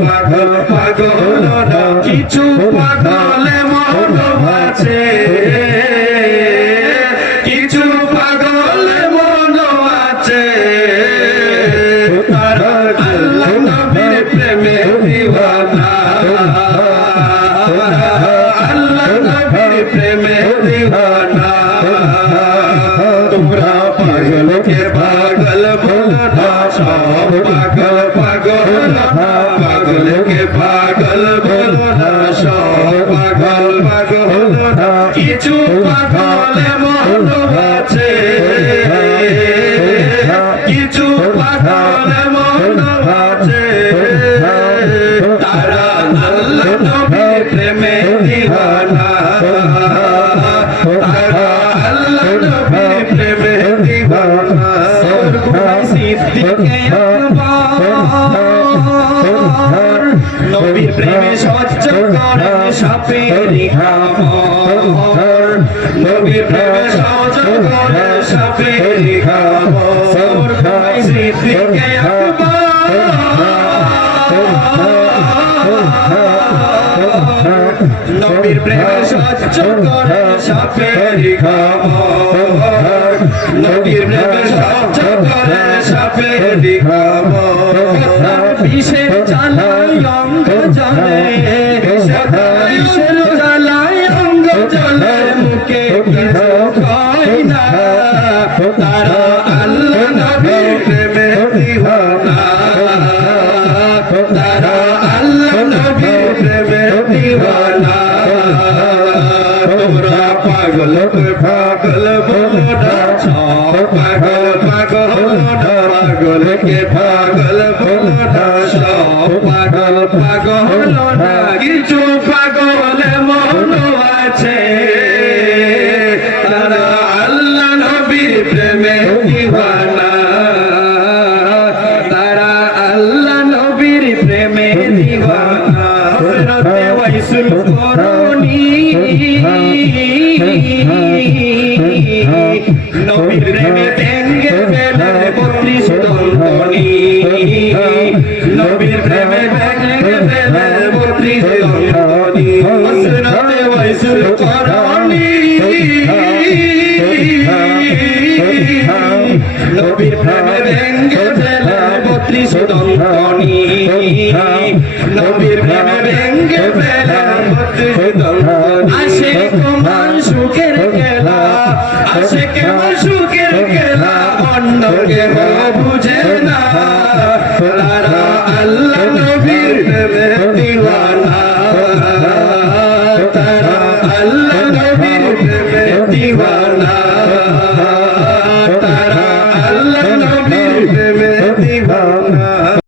পাগল পাগল না কিছু পাগল মন আছে কিছু পাগল মন আছে তারা আল্লাহ নবীর প্রেমে দিওয়ানা আল্লাহ নবীর প্রেমে দিওয়ানা তোমরা পাগলকে পাগল বলো না সব পাগল পাগল পাগলকে পাগল বলো না সব পাগল পাগল কিছু পাগল মন আছে কিছু পাগল মন আছে তারা আল্লাহ নবীর প্রেমে দিওয়ানা তারা আল্লাহ নবীর প্রেমে দিওয়ানা সিদ্দিকে আকবার নবীর প্রেমে সহ্য করে সাপের খাবার নবীর প্রেমে সহ্য করে সাপের খাবার সিদ্দিকে নবীর প্রেমে সহ্য করে সাপের খাবার নবীর প্রেমে সহ্য করে সাপের খাবার বিষের জ্বালায় অঙ্গ জ্বলে বিষের জ্বালায় অঙ্গ জ্বলে মুখে কিছু কয় না তারা আল্লাহ নবীর প্রেমে দিওয়ানা তারা আল্লাহ নবীর প্রেমে দিওয়ানা তোমরা পাগল পাগল বলো না সব পাগল পাগল পাগলকে পাগল বলো না সব পাগল পাগল না কিছু পাগল মন আছে তারা আল্লাহ নবীর প্রেমে দিওয়ানা তারা আল্লাহ নবীর প্রেমে দিওয়ানা হযরতে ওয়াইসুল করুনি নবীর প্রেমে ভেঙ্গে ফেলে 32 দন্তনি নবীর প্রেমে ভেঙ্গে ফেলে 32 দন্তনি হযরতে ওয়াইসুল করুনি নবীর প্রেমে ভেঙ্গে ফেলে 32 দন্তনি নবীর প্রেমে ভেঙ্গে ফেলে 32 দন্তনি আসে তোমার সুখের খেলা আসে কেমন সুখের খেলা অন্য কেউ বুঝে না তারা আল্লাহ নবীর প্রেমে